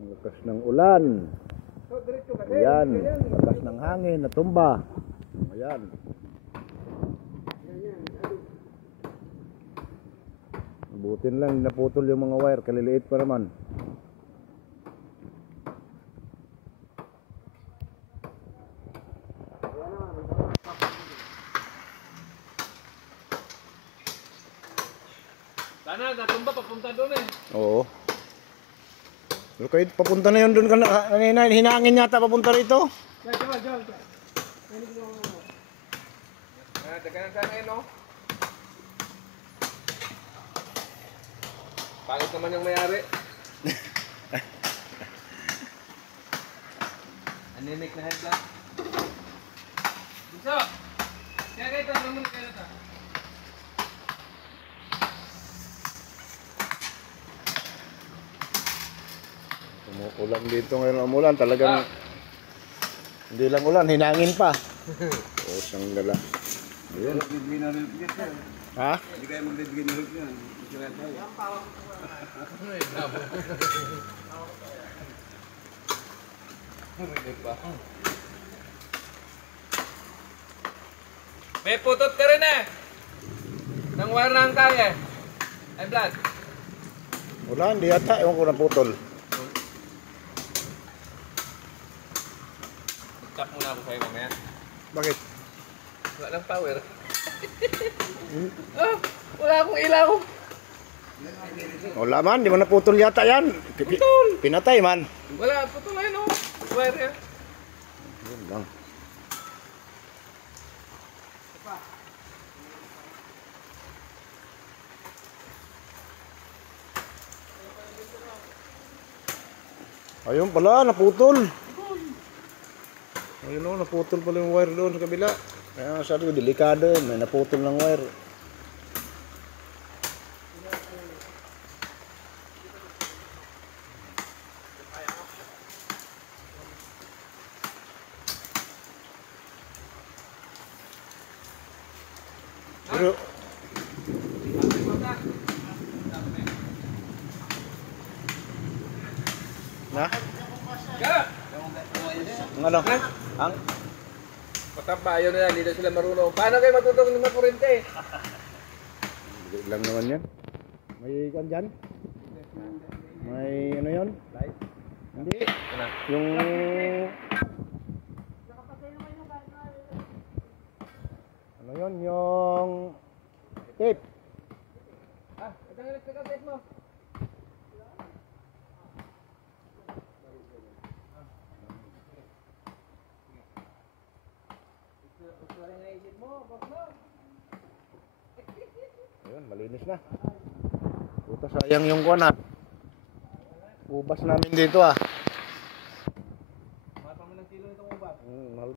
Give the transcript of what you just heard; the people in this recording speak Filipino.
Lakas ng ulan. Ayan, lakas ng hangin, natumba. Ayan. Butin lang, naputol yung mga wire, kaliliit pa naman. Sana, natumba papunta doon eh. Oo. Pero kahit papunta na yun doon kanina, hinangin yata papunta rito. Dagdagan sana yun, no? Pangit naman yung mayari. Anemic na headlock. Gusto! Kaya kayo ito, naman kayo ito. Umuulan dito ngayon, umulan talagang hindi lang ulan, hinangin pa. O, siyang dala. Ayan. Ha? Hindi kayo magbibigay ng hook yan. Insurance tayo. May putot ka rin eh. Nang wire na ang kaya. Ay, Vlad. Wala, hindi yata. Ewan ko naputol. Tap muna ako sa'yo mamaya. Bakit? Wala lang power. Wala akong ilaw. Wala man, di mo naputol yata yan. Pinatay man. Wala, putol na yun, oh. Wire yan. Yun lang. Ayun pala, naputol. Ayun o, naputol pala yung wire doon sa kabila. Kaya sabi ko, delikado yun. May naputol ng wire. Pero, na? Ang ano? Ang? Patapa, ayaw na yan. Hindi na sila marunong. Paano kayo matutong ng kurente? Hindi lang naman yan. May kan dyan? May ano yun? Light? Hindi. Ano? Yung... Ano yun? Yung... Tape. Ah, ito nga nagkakasite mo. Ayun, malinis na. Puta, sayang yung kuwan ah. Ubas namin dito ah.